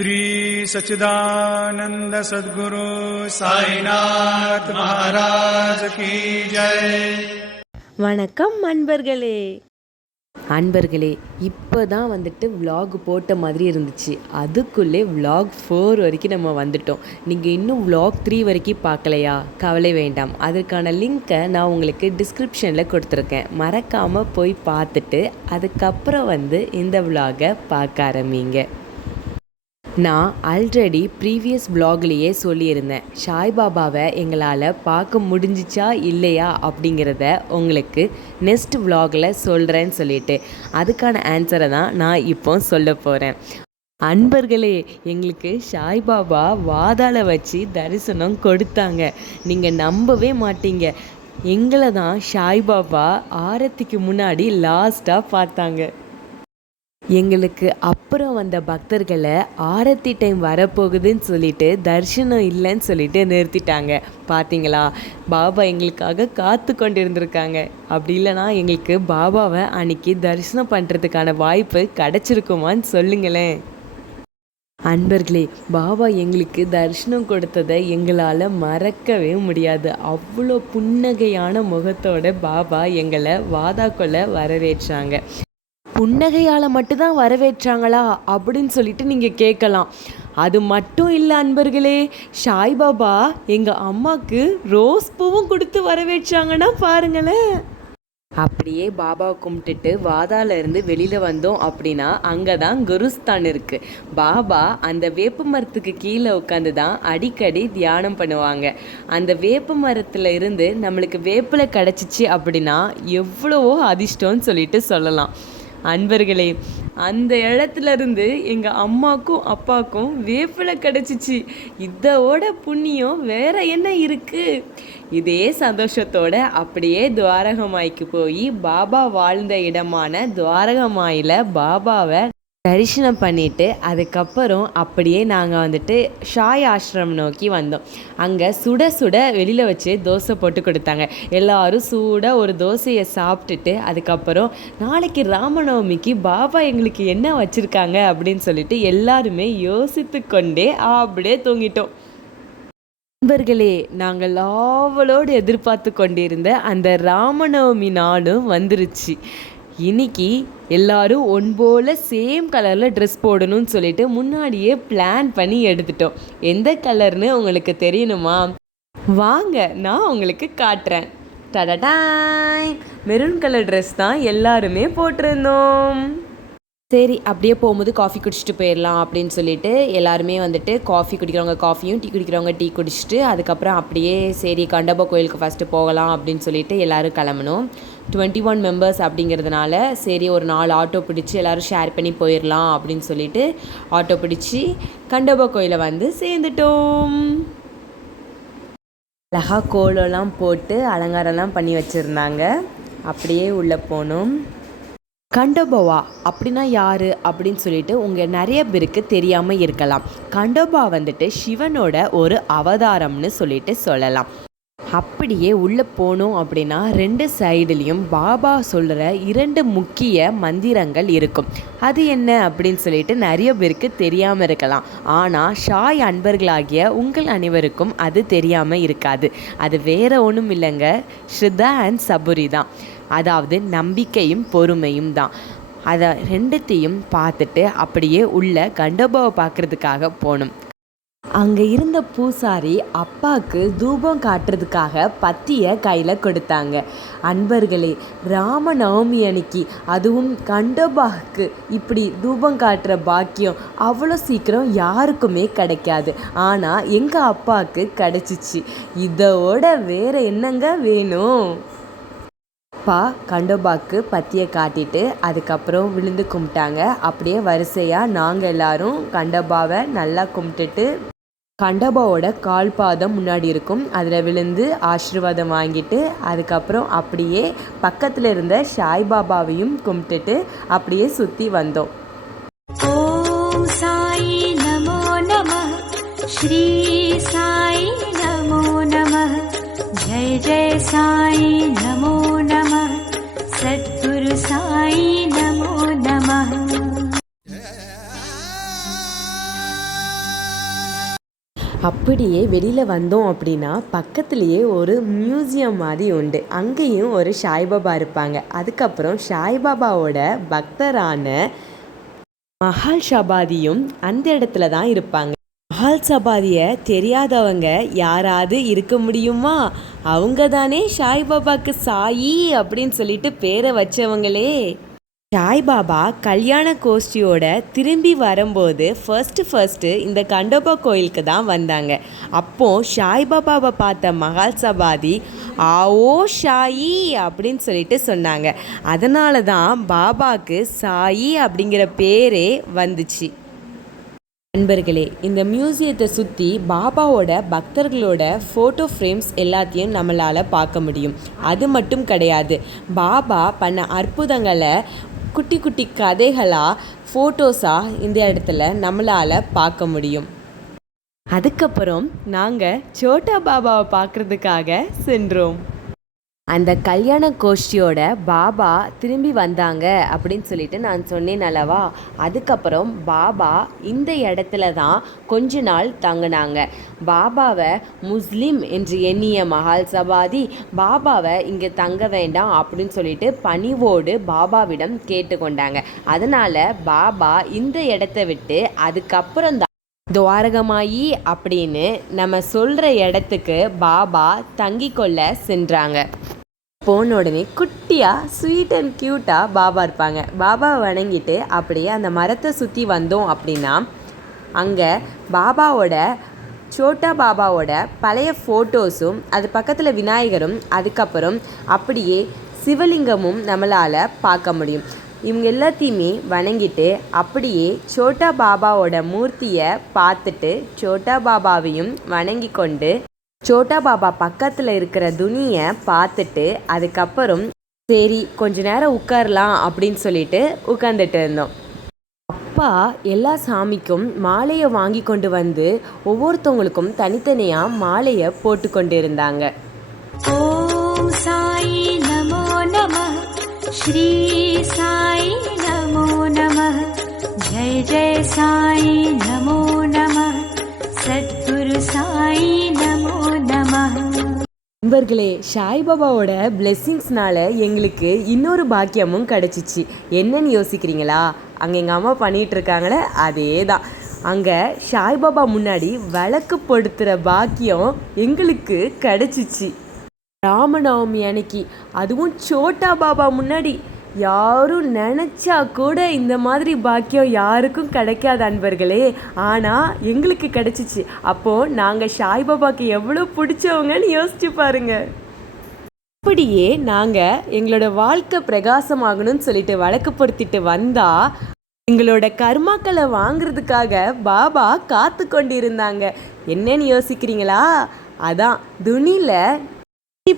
श्री सच्चिदानंद सद्गुरु साईनाथ महाराज की जय. வணக்கம் அன்பர்களே, இப்போ தான் vlog போட்ட மாதிரி இருந்துச்சு. அதுக்குள்ளே vlog 4 வரைக்கும் நம்ம வந்துட்டோம். நீங்கள் இன்னும் vlog 3 வரைக்கும் பார்க்கலையா? கவலை வேண்டாம், அதற்கான லிங்க்கை நான் உங்களுக்கு டிஸ்கிரிப்ஷனில் கொடுத்துருக்கேன். மறக்காமல் போய் பார்த்துட்டு அதுக்கப்புறம் இந்த vlog-ஐ பார்க்க ஆரம்பிங்க. நான் ஆல்ரெடி ப்ரீவியஸ் vlogலேயே சொல்லியிருந்தேன், சாய்பாபாவை எங்களால் பார்க்க முடிஞ்சிச்சா இல்லையா அப்படிங்கிறத உங்களுக்கு நெக்ஸ்ட் vlogல சொல்கிறேன்னு சொல்லிட்டு அதுக்கான ஆன்சரை தான் நான் இப்போ சொல்ல போகிறேன். அன்பர்களே, எங்களுக்கு சாய்பாபா வாதால வச்சு தரிசனம் கொடுத்தாங்க. நீங்கள் நம்பவே மாட்டீங்க. எங்களை தான் சாய்பாபா ஆரத்திக்கு முன்னாடி லாஸ்ட்டாக பார்த்தாங்க. எங்களுக்கு அப்புறம் வந்த பக்தர்களை ஆரத்தி டைம் வரப்போகுதுன்னு சொல்லிட்டு தரிசனம் இல்லைன்னு சொல்லிட்டு நிறுத்திட்டாங்க. பார்த்தீங்களா, பாபா எங்களுக்காக காத்து கொண்டு இருந்திருக்காங்க. அப்படி இல்லைனா எங்களுக்கு பாபாவை அன்னைக்கு தரிசனம் பண்ணுறதுக்கான வாய்ப்பு கிடச்சிருக்குமான்னு சொல்லுங்களேன். அன்பர்களே, பாபா எங்களுக்கு தரிசனம் கொடுத்ததை எங்களால் மறக்கவே முடியாது. அவ்வளோ புன்னகையான முகத்தோட பாபா எங்களை வாதாக்குள்ள வரவேற்றாங்க. புன்னகையால் மட்டும்தான் வரவேற்றாங்களா அப்படின்னு சொல்லிட்டு நீங்கள் கேட்கலாம். அது மட்டும் இல்லை அன்பர்களே, சாய்பாபா எங்கள் அம்மாவுக்கு ரோஸ் பூவும் கொடுத்து வரவேற்றாங்கன்னா பாருங்களேன். அப்படியே பாபாவை கும்பிட்டுட்டு வாதாலேருந்து வெளியில் வந்தோம் அப்படின்னா அங்கே தான் குருஸ்தான் இருக்குது. பாபா அந்த வேப்ப மரத்துக்கு கீழே உட்காந்து தான் அடிக்கடி தியானம் பண்ணுவாங்க. அந்த வேப்ப மரத்தில் இருந்து நம்மளுக்கு வேப்பிலை கிடச்சிச்சு அப்படின்னா எவ்வளவோ அதிர்ஷ்டம்னு சொல்லிட்டு சொல்லலாம். அன்பர்களே, அந்த இடத்துல இருந்து எங்கள் அம்மாக்கும் அப்பாவுக்கும் வேப்பிலை கிடச்சிச்சு. இதோட புண்ணியம் வேற என்ன இருக்குது? இதே சந்தோஷத்தோட அப்படியே துவாரகமாய்க்கு போய் பாபா வாழ்ந்த இடமான துவாரகமாயில் பாபாவை தரிசனம் பண்ணிவிட்டு அதுக்கப்புறம் அப்படியே நாங்கள் ஷாய் ஆஷ்ரம் நோக்கி வந்தோம். அங்கே சுட சுட வெளியில் வச்சு தோசை போட்டு கொடுத்தாங்க. எல்லோரும் சூட ஒரு தோசையை சாப்பிட்டுட்டு அதுக்கப்புறம் நாளைக்கு ராமநவமிக்கு பாபா எங்களுக்கு என்ன வச்சுருக்காங்க அப்படின்னு சொல்லிட்டு எல்லாருமே யோசித்து கொண்டே அப்படியே தூங்கிட்டோம். நண்பர்களே, நாங்கள் ஆவலோடு எதிர்பார்த்து கொண்டிருந்த அந்த ராமநவமி நாளும் வந்துருச்சு. இன்னைக்கு எல்லாரும் ஒன்போல் சேம் கலரில் ட்ரெஸ் போடணும்னு சொல்லிட்டு முன்னாடியே பிளான் பண்ணி எடுத்துட்டோம். எந்த கலர்னு உங்களுக்கு தெரியணுமா? வாங்க, நான் உங்களுக்கு காட்டுறேன். டடடாய், மெரூன் கலர் ட்ரெஸ் தான் எல்லாருமே போட்டிருந்தோம். சரி, அப்படியே போகும்போது காஃபி குடிச்சிட்டு போயிடலாம் அப்படின்னு சொல்லிட்டு எல்லாருமே காஃபி குடிக்கிறவங்க காஃபியும், டீ குடிக்கிறவங்க டீ குடிச்சிட்டு அதுக்கப்புறம் அப்படியே சரி கண்டபா கோயிலுக்கு ஃபஸ்ட்டு போகலாம் அப்படின்னு சொல்லிட்டு எல்லோரும் கிளம்பணும். 21 மெம்பர்ஸ் அப்படிங்கிறதுனால சரி ஒரு 4 ஆட்டோ பிடிச்சி எல்லோரும் ஷேர் பண்ணி போயிடலாம் அப்படின்னு சொல்லிட்டு ஆட்டோ பிடிச்சி கண்டபா கோயிலை சேர்ந்துட்டோம். அழகா கோலம்லாம் போட்டு அலங்காரம்லாம் பண்ணி வச்சுருந்தாங்க. அப்படியே உள்ளே போனோம். கண்டோபாவா அப்படின்னா யார் அப்படின்னு சொல்லிட்டு உங்கள் நிறைய பேருக்கு தெரியாமல் இருக்கலாம். கண்டோபா சிவனோட ஒரு அவதாரம்னு சொல்லிட்டு சொல்லலாம். அப்படியே உள்ளே போனோம் அப்படின்னா 2 சைடுலேயும் பாபா சொல்கிற 2 முக்கிய மந்திரங்கள் இருக்கும். அது என்ன அப்படின்னு சொல்லிட்டு நிறைய பேருக்கு தெரியாமல் இருக்கலாம். ஆனால் ஷாய் அன்பர்களாகிய உங்கள் அனைவருக்கும் அது தெரியாமல் இருக்காது. அது வேற ஒன்றும் இல்லைங்க, ஸ்ரத்தா அண்ட் சபுரி தான். அதாவது நம்பிக்கையும் பொறுமையும் தான். அதை 2த்தையும் பார்த்துட்டு அப்படியே உள்ள கண்டோபாவை பார்க்குறதுக்காக போனோம். அங்கே இருந்த பூசாரி அப்பாவுக்கு தூபம் காட்டுறதுக்காக பத்தியை கையில் கொடுத்தாங்க. அன்பர்களே, ராமநவமி அன்னைக்கு அதுவும் கண்டோபாவுக்கு இப்படி தூபம் காட்டுற பாக்கியம் அவ்வளோ சீக்கிரம் யாருக்குமே கிடைக்காது. ஆனால் எங்கள் அப்பாவுக்கு கிடச்சிச்சு. இதோட வேறு என்னங்க வேணும்? அப்பா கண்டோபாக்கு பத்தியை காட்டிட்டு அதுக்கப்புறம் விழுந்து கும்பிட்டாங்க. அப்படியே வரிசையாக நாங்கள் எல்லாரும் கண்டோபாவை நல்லா கும்பிட்டுட்டு கண்டோபாவோட கால் பாதம் முன்னாடி இருக்கும், அதில் விழுந்து ஆசீர்வாதம் வாங்கிட்டு அதுக்கப்புறம் அப்படியே பக்கத்தில் இருந்த சாய்பாபாவையும் கும்பிட்டுட்டு அப்படியே சுற்றி வந்தோம். ஓம் சாய் நமோ நமः, ஸ்ரீ சாய் நமோ நமः, ஜெய் ஜெய் சாய் நமோ நமः, சத்குரு சாய் நமோ நமः. அப்படியே வெளியில் வந்தோம் அப்படின்னா பக்கத்துலேயே ஒரு மியூசியம் மாதிரி உண்டு. அங்கேயும் ஒரு சாய்பாபா இருப்பாங்க. அதுக்கப்புறம் சாய்பாபாவோட பக்தரான மஹால் சபாதியும் அந்த இடத்துல தான் இருப்பாங்க. மஹால் சபாதியை தெரியாதவங்க யாராவது இருக்க முடியுமா? அவங்க தானே சாய்பாபாவுக்கு சாயி அப்படின்னு சொல்லிட்டு பேரை வச்சவங்களே. சாய்பாபா கல்யாண கோஷ்டியோட திரும்பி வரும்போது ஃபர்ஸ்ட்டு இந்த கண்டோபா கோயிலுக்கு தான் வந்தாங்க. அப்போது சாய்பாபாவை பார்த்த மஹால் சபாதி ஆவோ ஷாயி அப்படின்னு சொல்லிட்டு சொன்னாங்க. அதனால தான் பாபாவுக்கு சாயி அப்படிங்கிற பேரே வந்துச்சு. நண்பர்களே, இந்த மியூசியத்தை சுற்றி பாபாவோட பக்தர்களோட ஃபோட்டோ ஃப்ரேம்ஸ் எல்லாத்தையும் நம்மளால் பார்க்க முடியும். அது மட்டும் கிடையாது, பாபா பண்ண அற்புதங்களை குட்டி குட்டி கதைகளாக ஃபோட்டோஸாக இந்த இடத்துல நம்மளால் பார்க்க முடியும். அதுக்கப்புறம் நாங்கள் சோட்டா பாபாவை பார்க்குறதுக்காக சென்றோம். அந்த கல்யாண கோஷ்டியோட பாபா திரும்பி வந்தாங்க அப்படின்னு சொல்லிட்டு நான் சொன்னேன் அல்லவா. அதுக்கப்புறம் பாபா இந்த இடத்துல தான் கொஞ்ச நாள் தங்கினாங்க. பாபாவை முஸ்லீம் என்று எண்ணிய மஹால் சபாதி பாபாவை இங்கே தங்க வேண்டாம் அப்படின்னு சொல்லிட்டு பணிவோடு பாபாவிடம் கேட்டுக்கொண்டாங்க. அதனால் பாபா இந்த இடத்த விட்டு அதுக்கப்புறம் தான் துவாரகமாயி அப்படின்னு நம்ம சொல்கிற இடத்துக்கு பாபா தங்கிக்கொள்ள சென்றாங்க. போன உடனே குட்டியாக ஸ்வீட் அண்ட் க்யூட்டாக பாபா இருப்பாங்க. பாபாவை வணங்கிட்டு அப்படியே அந்த மரத்தை சுற்றி வந்தோம் அப்படின்னா அங்கே பாபாவோட சோட்டா பாபாவோட பழைய ஃபோட்டோஸும் அது பக்கத்தில் விநாயகரும் அதுக்கப்புறம் அப்படியே சிவலிங்கமும் நம்மளால் பார்க்க முடியும். இவங்க எல்லாத்தையுமே வணங்கிட்டு அப்படியே சோட்டா பாபாவோட மூர்த்தியை பார்த்துட்டு சோட்டா பாபாவையும் வணங்கி கொண்டு சோட்டா பாபா பக்கத்தில் இருக்கிற துணியை பார்த்துட்டு அதுக்கப்புறம் சரி கொஞ்ச நேரம் உட்காரலாம் அப்படின்னு சொல்லிட்டு உட்காந்துட்டு இருந்தோம். அப்பா எல்லா சாமிக்கும் மாலையை வாங்கி கொண்டு வந்து ஒவ்வொருத்தவங்களுக்கும் தனித்தனியாக மாலையை போட்டு கொண்டு இருந்தாங்க. ஓம் சாயி நமோ நமः, ஸ்ரீ சாயி நமோ நமः, ஜெய் ஜெய் சாயி நமோ நமः, சத்குரு சாயி நமோ நமः. நண்பர்களே, சாய்பாபாவோட பிளெஸ்ஸிங்ஸ்னால எங்களுக்கு இன்னொரு பாக்கியமும் கிடச்சிச்சு. என்னன்னு யோசிக்கிறீங்களா? அங்கே எங்கள் அம்மா பண்ணிகிட்டு இருக்காங்களே அதே தான். அங்கே சாய்பாபா முன்னாடி விளக்கு படுத்துகிற பாக்கியம் எங்களுக்கு கிடச்சிச்சு. ராமநவமி அன்னைக்கு, அதுவும் சோட்டா பாபா முன்னாடி. யாரும் நினச்சா கூட இந்த மாதிரி பாக்கியம் யாருக்கும் கிடைக்காது அன்பர்களே. ஆனால் எங்களுக்கு கிடைச்சிச்சு. அப்போது நாங்கள் சாய்பாபாவுக்கு எவ்வளோ பிடிச்சவங்கன்னு யோசிச்சு பாருங்க. அப்படியே நாங்கள் எங்களோட வாழ்க்கை பிரகாசமாகணும்னு சொல்லிட்டு வழக்குப்படுத்திட்டு வந்தால் எங்களோட கர்மாக்களை வாங்கிறதுக்காக பாபா காத்து கொண்டிருந்தாங்க. என்னன்னு யோசிக்கிறீங்களா? அதான் துணியில்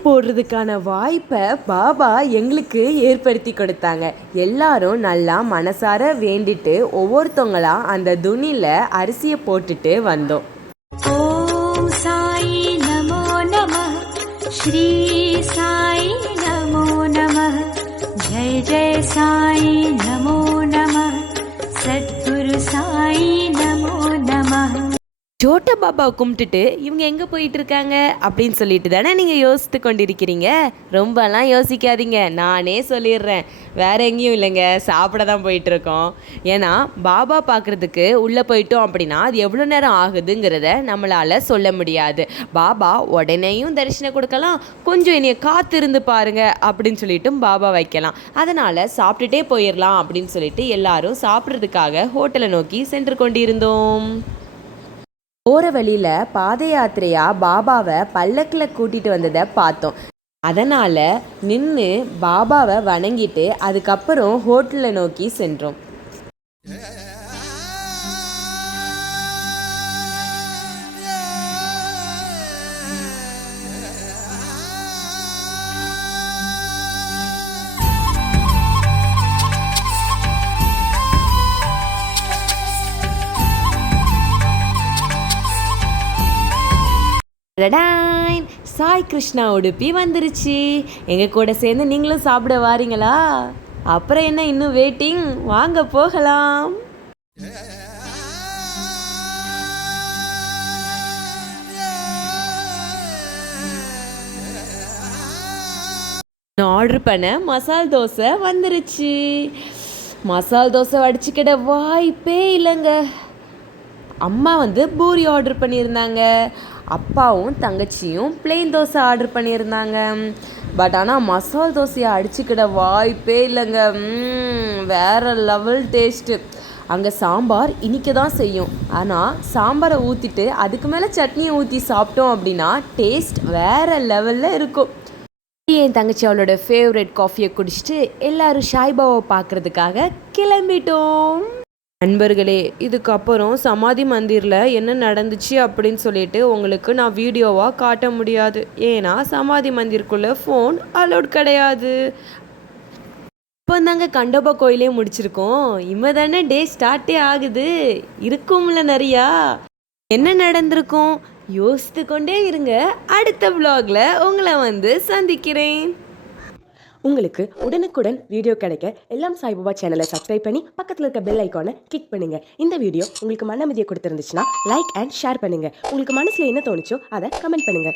போடுறதுக்கான வாய்ப்பை பாபா எங்களுக்கு ஏற்படுத்தி கொடுத்தாங்க. எல்லாரும் நல்லா மனசார வேண்டிட்டு ஒவ்வொருத்தவங்களா அந்த துணியில் அரிசியை போட்டுட்டு வந்தோம். ஓம் சாயி நமோ நமः, ஸ்ரீ சாயி நமோ நமः, ஜெய் ஜெய் சாயி நமோ நமः, சத்குரு சாயி நமோ நமः. சோட்டா பாபாவை கும்பிட்டுட்டு இவங்க எங்கே போயிட்டு இருக்காங்க அப்படின்னு சொல்லிட்டு தானே நீங்கள் யோசித்து கொண்டிருக்கிறீங்க. ரொம்பலாம் யோசிக்காதீங்க, நானே சொல்லிடுறேன். வேறு எங்கேயும் இல்லைங்க, சாப்பிட தான் போயிட்டுருக்கோம். ஏன்னா பாபா பார்க்குறதுக்கு உள்ளே போயிட்டோம் அப்படின்னா அது எவ்வளோ நேரம் ஆகுதுங்கிறத நம்மளால் சொல்ல முடியாது. பாபா உடனேயும் தரிசனம் கொடுக்கலாம், கொஞ்சம் என்னைய காத்திருந்து பாருங்க அப்படின்னு சொல்லிட்டும் பாபா வைக்கலாம். அதனால் சாப்பிட்டுட்டே போயிடலாம் அப்படின்னு சொல்லிட்டு எல்லாரும் சாப்பிட்றதுக்காக ஹோட்டலை நோக்கி சென்று கொண்டிருந்தோம். போகிற வழியில் பாத யாத்திரையாக பாபாவை பல்லக்கில் கூட்டிகிட்டு வந்ததை பார்த்தோம். அதனால் நின்று பாபாவை வணங்கிட்டு அதுக்கப்புறம் ஹோட்டலை நோக்கி சென்றோம். ரடாயின் சாய் கிருஷ்ணா உடுப்பி வந்துருச்சு. எங்கள் கூட சேர்ந்து நீங்களும் சாப்பிட வாரீங்களா? அப்புறம் என்ன இன்னும் வெயிட்டிங்? வாங்க போகலாம். நான் ஆர்டர் பண்ண மசால் தோசை வந்துருச்சு. மசால் தோசை அடிச்சுக்கிட வாய்ப்பே இல்லைங்க. அம்மா வந்து பூரி ஆர்டர் பண்ணியிருந்தாங்க. அப்பாவும் தங்கச்சியும் பிளெயின் தோசை ஆர்டர் பண்ணியிருந்தாங்க. பட் ஆனால் மசால் தோசையை அடிச்சுக்கிட வாய்ப்பே இல்லைங்க. வேறு லெவல் டேஸ்ட்டு. அங்கே சாம்பார் இனிக்க தான் செய்யும். ஆனால் சாம்பாரை ஊற்றிட்டு அதுக்கு மேலே சட்னியை ஊற்றி சாப்பிட்டோம் அப்படின்னா டேஸ்ட் வேறு லெவலில் இருக்கும். என் தங்கச்சி அவளோட ஃபேவரட் காஃபியை குடிச்சிட்டு எல்லாரும் ஷாய்பாவை பார்க்குறதுக்காக கிளம்பிட்டோம். நண்பர்களே, இதுக்கப்புறம் சமாதி மந்திரில் என்ன நடந்துச்சு அப்படின்னு சொல்லிட்டு உங்களுக்கு நான் வீடியோவாக காட்ட முடியாது. ஏன்னா சமாதி மந்திருக்குள்ளே ஃபோன் அலோட் கிடையாது. இப்போ தாங்க கண்டோபா கோயிலே முடிச்சிருக்கோம். இம்மை தானே டே ஸ்டார்ட்டே ஆகுது. இருக்கும்ல நிறையா. என்ன நடந்திருக்கும் யோசித்து கொண்டே இருங்க. அடுத்த vlogல உங்களை வந்து சந்திக்கிறேன். உங்களுக்கு உடனுக்குடன் வீடியோ கிடைக்க எல்லாம் சாய்பாபா சேனலை சப்ஸ்கிரைப் பண்ணி பக்கத்தில் இருக்க பெல் ஐக்கானை கிளிக் பண்ணுங்க. இந்த வீடியோ உங்களுக்கு மன அமைதியை கொடுத்துருந்துச்சுன்னா லைக் அண்ட் ஷேர் பண்ணுங்க. உங்களுக்கு மனசுல என்ன தோணுச்சோ அதை கமெண்ட் பண்ணுங்க.